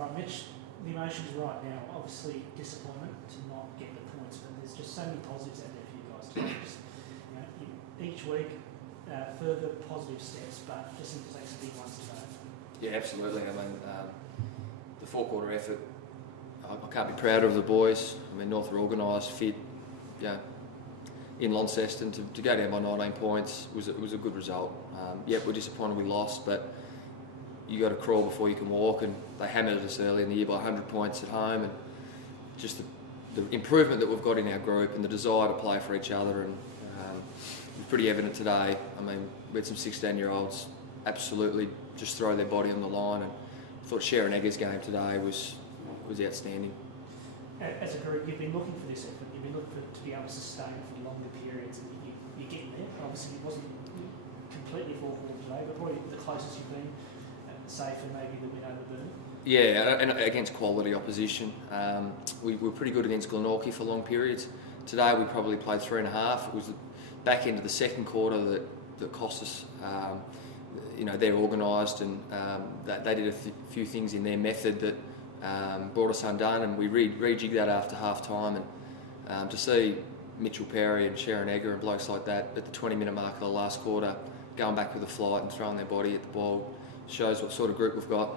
Right, Mitch, the emotions right now, obviously disappointment to not get the points, but there's just so many positives out there for you guys to just, each week, further positive steps, but just seems to take some big ones today. Yeah, absolutely. I mean, the four-quarter effort, I can't be prouder of the boys. I mean, North are organised, fit, in Launceston to go down by 19 points was a good result. Yep, we're disappointed we lost, but you got to crawl before you can walk, and they hammered us early in the year by 100 points at home, and just the improvement that we've got in our group and the desire to play for each other, and it's pretty evident today. I mean, we had some 16-year-olds absolutely just throw their body on the line, and I thought Sharon Egger's game today was outstanding. As a group, you've been looking for this effort, you've been looking to be able to sustain it for longer periods, and you're getting there. Obviously, it wasn't completely four-quarter today, but probably the closest you've been, say, for maybe the win over Burn. Yeah, and against quality opposition. We were pretty good against Glenorchy for long periods. Today we probably played 3.5. It was the back end of the second quarter that cost us. They're organised, and they did a few things in their method that brought us undone, and we rejigged that after half time. And to see Mitchell Perry and Sharon Egger and blokes like that at the 20-minute mark of the last quarter going back with a flight and throwing their body at the ball shows what sort of group we've got.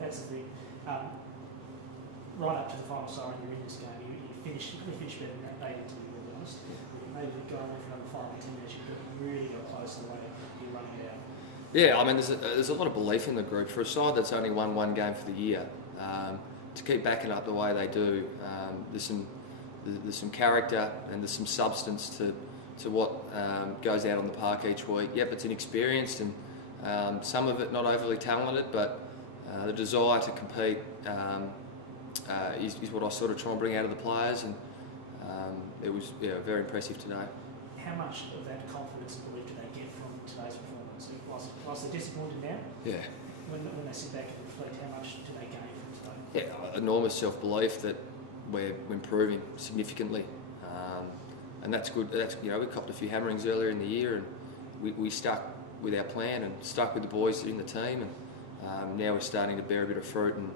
That's the thing. Right up to the final siren, you're in this game, you finished better than that. They did, to be really honest. Maybe go on for another 5 or 10 minutes, you really got close to the way you're running it out. Yeah, I mean, there's a lot of belief in the group. For a side that's only won one game for the year, to keep backing up the way they do, there's some character and there's some substance to what goes out on the park each week. Yep, it's inexperienced and some of it not overly talented, but the desire to compete is what I sort of try and bring out of the players, and it was very impressive today. How much of that confidence and belief do they get from today's performance? Whilst they're disappointed now, yeah. When they sit back and reflect, how much do they gain from today? Yeah, enormous self-belief that we're improving significantly, and that's good. We copped a few hammerings earlier in the year, and we stuck with our plan and stuck with the boys in the team, and now we're starting to bear a bit of fruit, and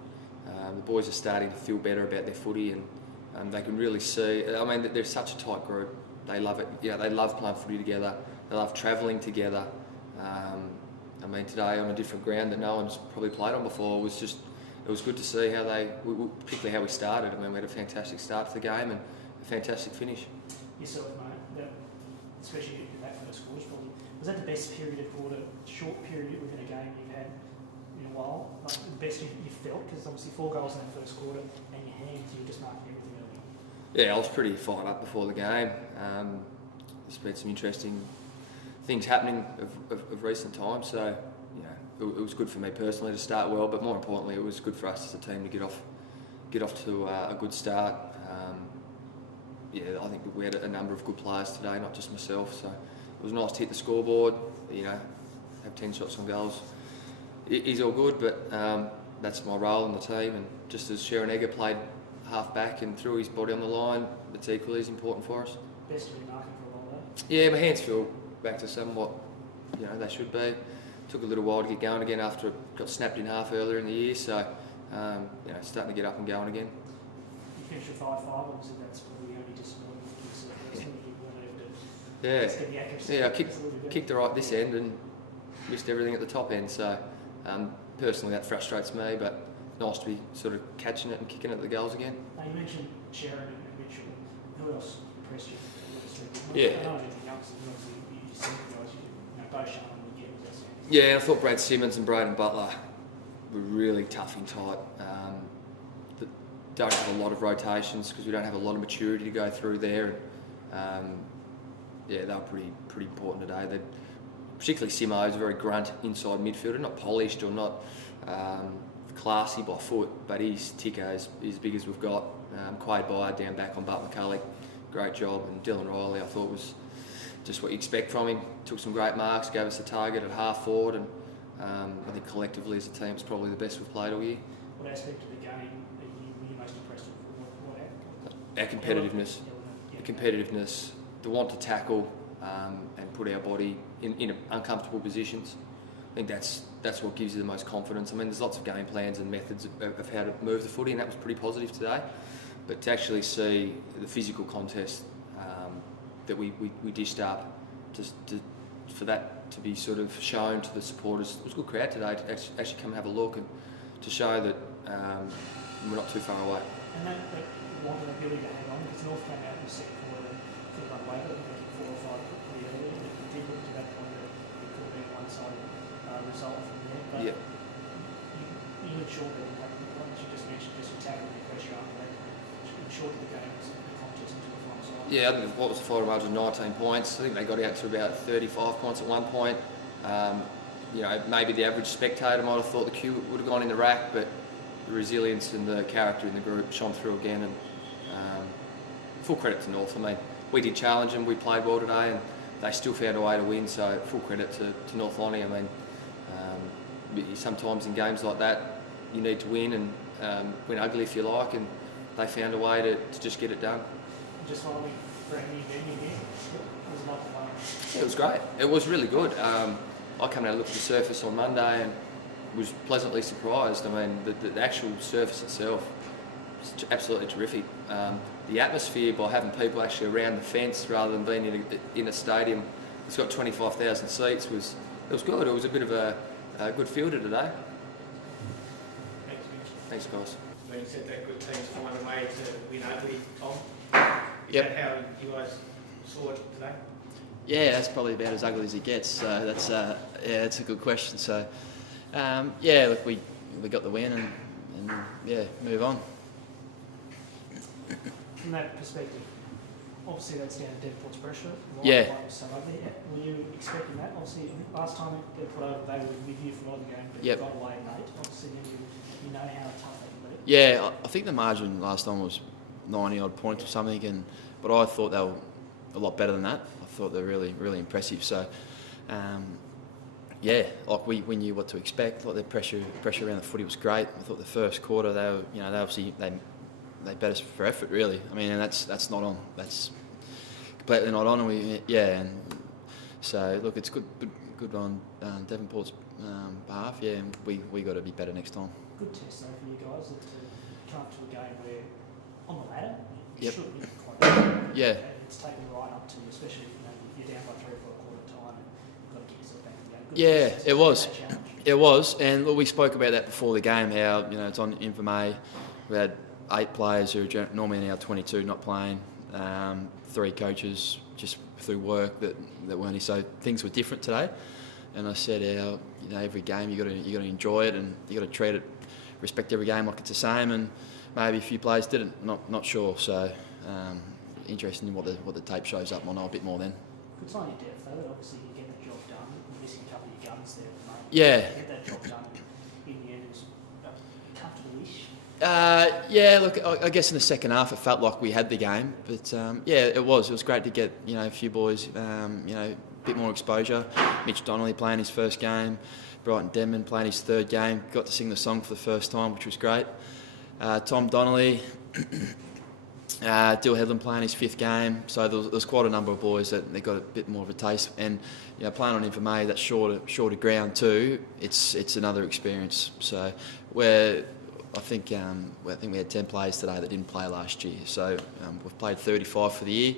the boys are starting to feel better about their footy, and they can really see. I mean, they're such a tight group. They love it. Yeah, they love playing footy together. They love travelling together. I mean, today on a different ground that no one's probably played on before it was good to see how particularly how we started. I mean, we had a fantastic start to the game and a fantastic finish. Yourself, mate, especially in that first quarter, was that the best period of quarter, short period within a game you've had in a while? Like the best you felt, because obviously 4 goals in that first quarter, and your hands, you were just marking everything early. Yeah, I was pretty fired up before the game. There's been some interesting things happening of recent times, so it was good for me personally to start well, but more importantly, it was good for us as a team to get off to a good start. I think we had a number of good players today, not just myself, so it was nice to hit the scoreboard. Have 10 shots on goals is all good, but that's my role in the team, and just as Sharon Egger played half back and threw his body on the line, it's equally as important for us. Best to be marking for a while though. Yeah, my hands feel back to somewhat, they should be. Took a little while to get going again after it got snapped in half earlier in the year, so starting to get up and going again. You finished with 5-5, obviously that's probably only disappointing for you weren't able to get the accuracy. Yeah, I kicked the right this end and missed everything at the top end, so personally that frustrates me, but nice to be sort of catching it and kicking it at the goals again. Now you mentioned Sharon and Mitchell. Who else impressed you? Yeah. I know anything else, you see the guys, both Sean and Miguel. Yeah, I thought Brad Simmons and Braden Butler were really tough and tight. Don't have a lot of rotations because we don't have a lot of maturity to go through there. They were pretty important today. Particularly Simo is a very grunt inside midfielder, not polished or not classy by foot, but his ticker is as big as we've got. Quade Byard down back on Bart McCulloch, great job, and Dylan Riley I thought was just what you expect from him. Took some great marks, gave us a target at half forward, and I think collectively as a team it's probably the best we've played all year. What aspect of the game were you most impressed with? Our competitiveness. The competitiveness, the want to tackle and put our body in uncomfortable positions. I think that's what gives you the most confidence. I mean, there's lots of game plans and methods of how to move the footy, and that was pretty positive today. But to actually see the physical contest that we dished up, for that to be sort of shown to the supporters, it was a good crowd today to actually come and have a look and to show that we're not too far away. And that wanted the ability to hang on, because North came out in the second quarter and could run away with it, I think 4 or 5 pretty early, and it did look to that point that it could have been a one-sided result from there. But Yeah. you ensured that you had the points you just mentioned, just attacking the pressure after that, ensured the game was the contest into the final side. Yeah, I think what was the final margin? 19 points. I think they got out to about 35 points at one point. You know, maybe the average spectator might have thought the queue would have gone in the rack, but the resilience and the character in the group shone through again, and full credit to North. I mean, we did challenge them, we played well today, and they still found a way to win, so full credit to North Lonnie. I mean, sometimes in games like that you need to win and win ugly if you like, and they found a way to just get it done. Just finally, for a new venue here, it was a lot of fun. Yeah, it was great. It was really good. I came out and looked at the surface on Monday and was pleasantly surprised. I mean, the actual surface itself is absolutely terrific. The atmosphere, by having people actually around the fence rather than being in a stadium, it's got 25,000 seats. It was good. It was a bit of a good fielder today. Thanks, Mitch. Thanks, guys. Being said that good teams find a way to win ugly, Tom. Is that how you guys saw it today? Yeah, that's probably about as ugly as it gets. So that's that's a good question. So yeah, look, we got the win and yeah, move on. From that perspective, obviously that's down to Devonport's pressure. Yeah. Why was so ugly? Were you expecting that? Obviously, last time they put over, they were with you for a lot of the game, but Yep. you got away late. Obviously, you know how tough they can be. Yeah, I think the margin last time was 90 odd points or something, but I thought they were a lot better than that. I thought they were really impressive. So yeah, like we knew what to expect. Like their pressure around the footy was great. I thought the first quarter they were, they obviously they bet us for effort really. I mean, and that's not on. That's completely not on. And so look, it's good on Devonport's behalf. Yeah, and we got to be better next time. Good test though for you guys to come up to a game where on the ladder you Yep. should be quite good. Yeah. And it's taken right up to you, especially if you're down by 3 or 4 quarter time and you've got to get yourself back in the game. Good Yeah, test. it was. That challenge. It was, and look, we spoke about that before the game. How it's on Informe. We had 8 players who are normally now 22 not playing. 3 coaches just through work that weren't here. So things were different today. And I said, every game you got to enjoy it, and you got to treat it, respect every game like it's the same. And maybe a few players didn't. Not sure. So interested in what the tape shows up. I'll know a bit more then. Good sign of your depth though, that obviously you get the job done. You're missing a couple of your guns there at the moment. Yeah. To get that job done in the end, it was comfortable-ish. Yeah, look, I guess in the second half it felt like we had the game, but yeah, it was great to get a few boys, a bit more exposure. Mitch Donnelly playing his first game, Brighton Denman playing his 3rd game, got to sing the song for the first time, which was great. Tom Donnelly, Dill Headland playing his 5th game, so there was quite a number of boys that they got a bit more of a taste. And playing on Informe, that shorter ground too, it's another experience. So I think we had 10 players today that didn't play last year. So we've played 35 for the year,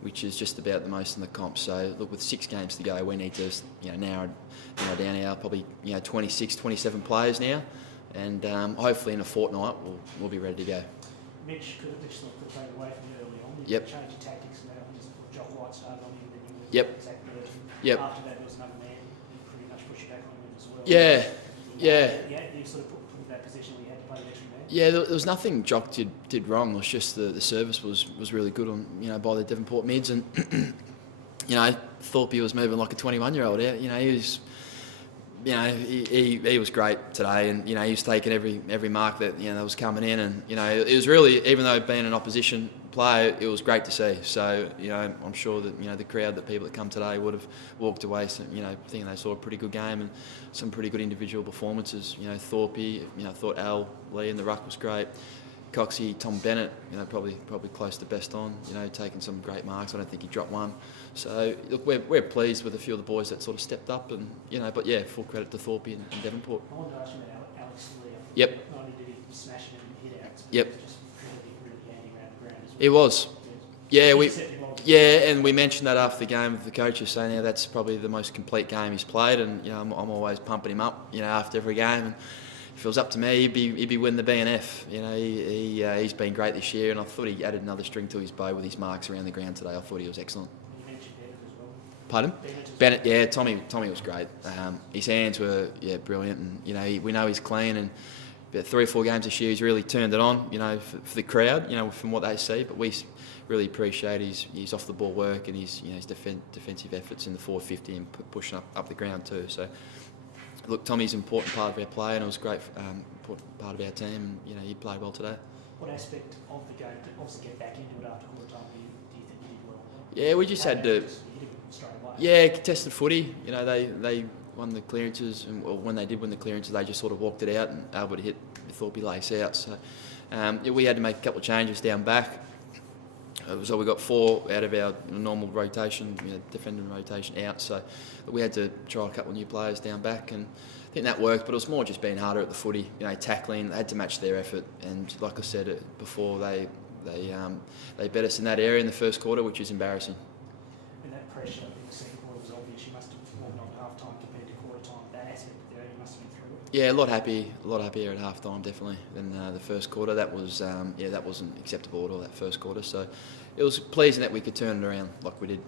which is just about the most in the comp. So look, with 6 games to go, we need to narrow down our probably 26, 27 players now, and hopefully in a fortnight we'll be ready to go. Mitch could take it away from you early on. You Yep. changed your tactics and that, and just Jock White started on you, and then you went Yep. Zach Burton. Yep. After that, there was another man who pretty much pushed you back on him as well. Yeah. You sort of put in that position where you had to play the extra man. Yeah, there was nothing Jock did wrong. It was just the service was really good on by the Devonport mids, and Thorpe was moving like a 21-year-old. He was. He was great today, and he was taking every mark that that was coming in, and it was really, even though being an opposition player, it was great to see. So I'm sure that the crowd, the people that come today would have walked away, thinking they saw a pretty good game and some pretty good individual performances. Thorpe, thought Al Lee in the ruck was great. Coxie, Tom Bennett, probably close to best on, taking some great marks. I don't think he dropped one. So look, we're pleased with a few of the boys that sort of stepped up, and but yeah, full credit to Thorpe and Devonport. I wanted to ask you about Alex Lee. Yep. Not only did he smash it and hit outs, but Yep. he was just really handy around the ground as well. It was. Yeah, Yeah, and we mentioned that after the game with the coaches, saying that's probably the most complete game he's played, and I'm always pumping him up, after every game. And if it was up to me, he'd be winning the BNF. He's been great this year, and I thought he added another string to his bow with his marks around the ground today. I thought he was excellent. You mentioned Bennett as well. Pardon? Bennett, yeah, Tommy was great. His hands were brilliant, and we know he's clean, and about 3 or 4 games this year he's really turned it on, for the crowd, from what they see. But we really appreciate his off the ball work and his defensive efforts in the 450 and pushing up the ground too. So look, Tommy's an important part of our play, and it was a great important part of our team, and he played well today. What aspect of the game to obviously get back into it after quarter time do you think you did well? Yeah, we just had to. You hit him straight away. Yeah, contested footy. They won the clearances, and when they did win the clearances, they just sort of walked it out and able to hit Thorpe lace out. So we had to make a couple of changes down back. So we got 4 out of our normal rotation, defending rotation out. So we had to try a couple of new players down back, and I think that worked. But it was more just being harder at the footy, tackling. They had to match their effort, and like I said before, they bet us in that area in the first quarter, which is embarrassing. And that pressure in the second quarter was obvious. You must have won on half time compared to quarter time. That aspect there, you must have been through it. Yeah, a lot happier at half time definitely than the first quarter. That was that wasn't acceptable at all, that first quarter. So it was pleasing that we could turn it around like we did.